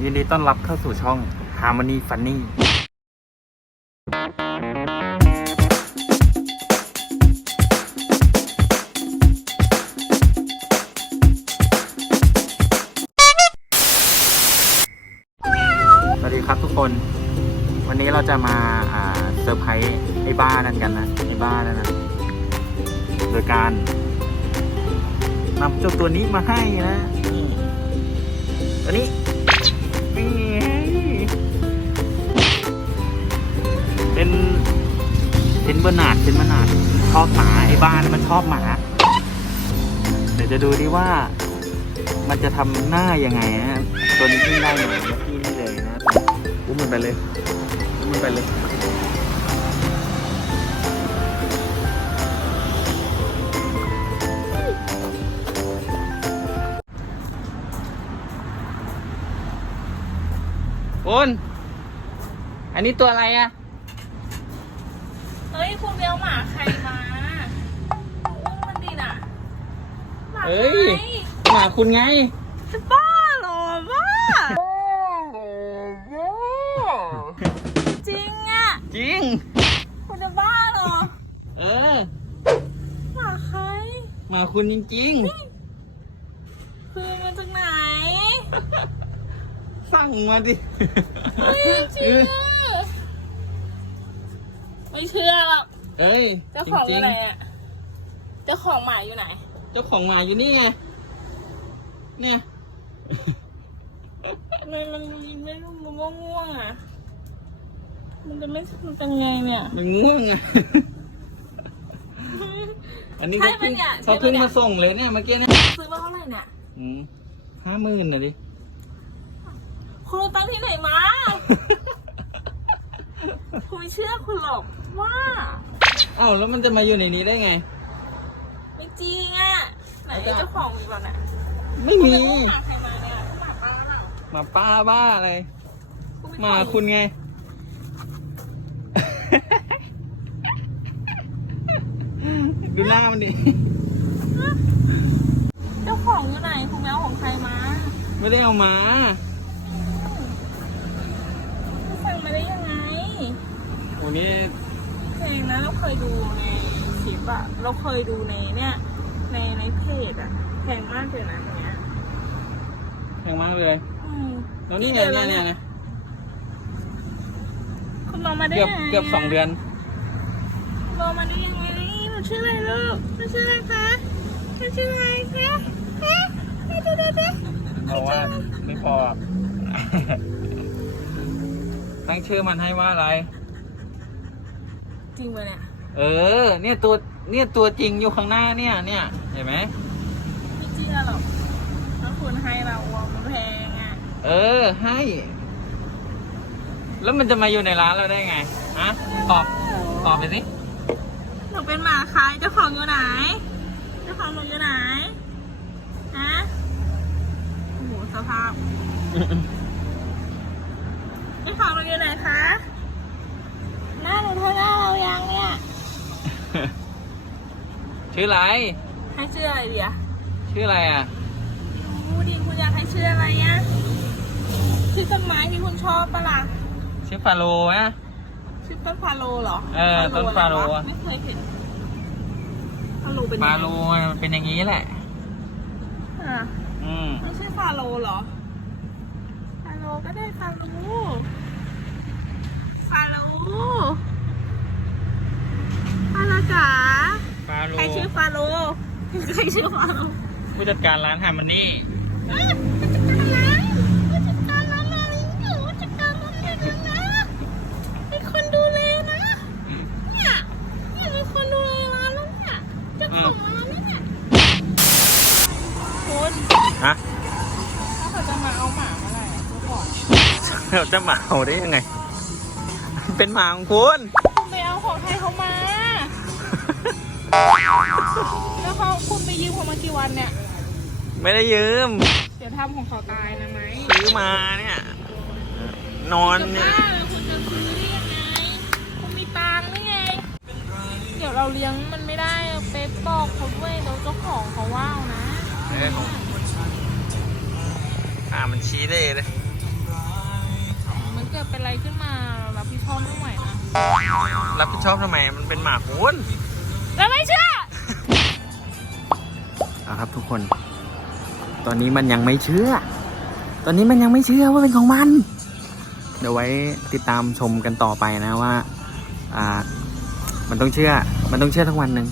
ยินดีต้อนรับเข้าสู่ช่อง Harmony Funny สวัสดีครับทุกคน วันนี้เราจะมาอ่าเซอร์ไพรส์ไอ้บ้านั่นกันนะไอ้บ้านั่นนะโดยการนำเจ้าตัวนี้มาให้นะนี่ตัวนี้ นี่เป็น เป็นเบอร์นาดเป็นเบอร์นาดชอบหมาไอ้บ้านมันชอบหมา เดี๋ยวจะดูดิว่า มันจะทำหน้ายังไงฮะตัวนี้ขึ้นได้ไหมที่นี่เลยนะอุ้มมันไปเลยอุ้มมันไปเลย คุณอันนี้ตัวอะไรอะเฮ้ยคุณไปเอาหมาใครมาอุ้มมันดีน่ะหมาเอ้ยใครหมาคุณไงจะบ้าเหรอบ้าจริงอะจริง คุณจะบ้าเหรอเออหมาใครหมาคุณจริงคือมาจากไหนๆ สั่งมาดิเฮ้ยไม่เชื่อไม่เชื่อหรอกเอ้ยเจ้าของจอริยู่งไหนอะเจ้าของหมาอยู่ไหนๆเจ้าของหมาอยู่นี่ไง เนี่ยทำไมมันไม่รู้มันง่วงๆอะ มันจะไม่มันเป็นไงเนี่ย มันง่วงอะ อันนี้ใช่เขาเพิ่งปะเนี่ยเขาเพิ่งใช่ปะเนี่ยมาส่งเลยเนี่ยเมื่อกี้เนี่ยซื้อมาเท่าไหร่เนี่ยอืมห้าหมื่นน่ะดิ คุณเอาตังค์ที่ไหนมา คุณไม่เชื่อคุณหรอกว่าเอ้าแล้วมันจะมาอยู่ในนี้ได้ไง ไม่จริงอะ ไหนเจ้าของมีเปล่าเนี่ยไม่มี คุณไปอุ้มหมาใครมาเนี่ยหมาป้าเปล่าหมาป้าบ้าอะไรคุณไปหมาคุณไง ดูหน้ามันดิ เจ้าของอยู่ไหนคุณแมวของใครมา ไม่ได้เอามา โอ้นี่เพลงนะเราเคยดูในคลิปอะเราเคยดูในเนี่ยในในเพจอะแพงมากเลยนะอันเนี้ยแพงมากเลยอืมแล้วนี่ไงเนี่ยเนี่ยเนี่ยคุณมองมาได้เกือบไงะเกือบสองเดือนมองมาได้ยังไงหนูชื่ออะไรลูกหนูชื่ออะไรคะหนูชื่ออะไรคะฮะเด็ดเด็ดเด็ดเพราะว่าไม่พอ ตั้งชื่อมันให้ว่าอะไรจ ริงปะเนี่ยเออ เนี่ยตัวเนี่ยตัวจริงอยู่ข้างหน้าเนี่ยเนี่ยเห็นไหมไม่เชื่อหรอกแล้วคุณให้เราอะมันแพงอะเออให้ แล้วมันจะมาอยู่ในร้านเราได้ไงฮะตอบตอบไปสิหนูเป็นหมาใครเจ้าของอยู่ไหนเจ้าของหนูอยู่ไหนฮะโอ้โหสภาพเจ้าของหนูอยู่ไหนคะ ชื่ออะไร ให้ชื่ออะไรดีอะชื่ออะไรอะ พูดดิคุณอยากให้ชื่ออะไรอะชื่อต้นไม้ที่คุณชอบปะล่ะชื่อฟาโลนะชื่อต้นฟาโลเหรอเออต้นฟาโลอะไรวะอะไม่เคยเห็นฟาโลเป็นยังฟาไงโลมันเป็นอย่างนี้แหละ อะอืม ไม่ใช่ฟาโลเหรอฟาโลก็ได้ฟาโล ฟาโล ฟาโลจ๋า ฟาโล ใครชื่อฟาโล ใครชื่อฟาโลผู้จัดการร้านฮาร์มันนี่อ้าวผู้จัดการร้านผู้จัดการร้านมาลิงอยู่ผู้จัดการร้านเลยนะเป็นคนดูแลนะเนี่ยเนี่ยเป็นคนดูแลร้านแล้วเนี่ยเจ้าของร้านเนี่ยคุณฮะถ้าเขาจะมาเอาหมาเมื่อไหร่อะคุณบอกเราจะมาเอาได้ยังไง เป็นหมาของคุณคุณไปเอาของใครเขามา แล้วเขาคุณไปยืมเขามากี่วันเนี่ย ไม่ได้ยืม เดี๋ยวทำของเขาตายนะไหมซื้อมาเนี่ย นอนจะเนี่ยบ้าเลยคุณจะซื้อได้ยังไง คุณมีตังค์นี่ไง เดี๋ยวเราเลี้ยงมันไม่ได้อะเป๊ปบอกเขาด้วยเดี๋ยวเจ้าของเขาว่าวนะ เออของอ่ามันชี้ได้เลยกิดเป็นอะไรขึ้นมาเรารับผิดชอบไม่ไหวนะ รับผิดชอบทำไม มันเป็นหมาคุณ แล้วไม่เชื่อ เอาครับทุกคน ตอนนี้มันยังไม่เชื่อ ตอนนี้มันยังไม่เชื่อว่าเป็นของมัน เดี๋ยวไว้ติดตามชมกันต่อไปนะว่า อ่า มันต้องเชื่อ มันต้องเชื่อทั้งวันหนึ่ง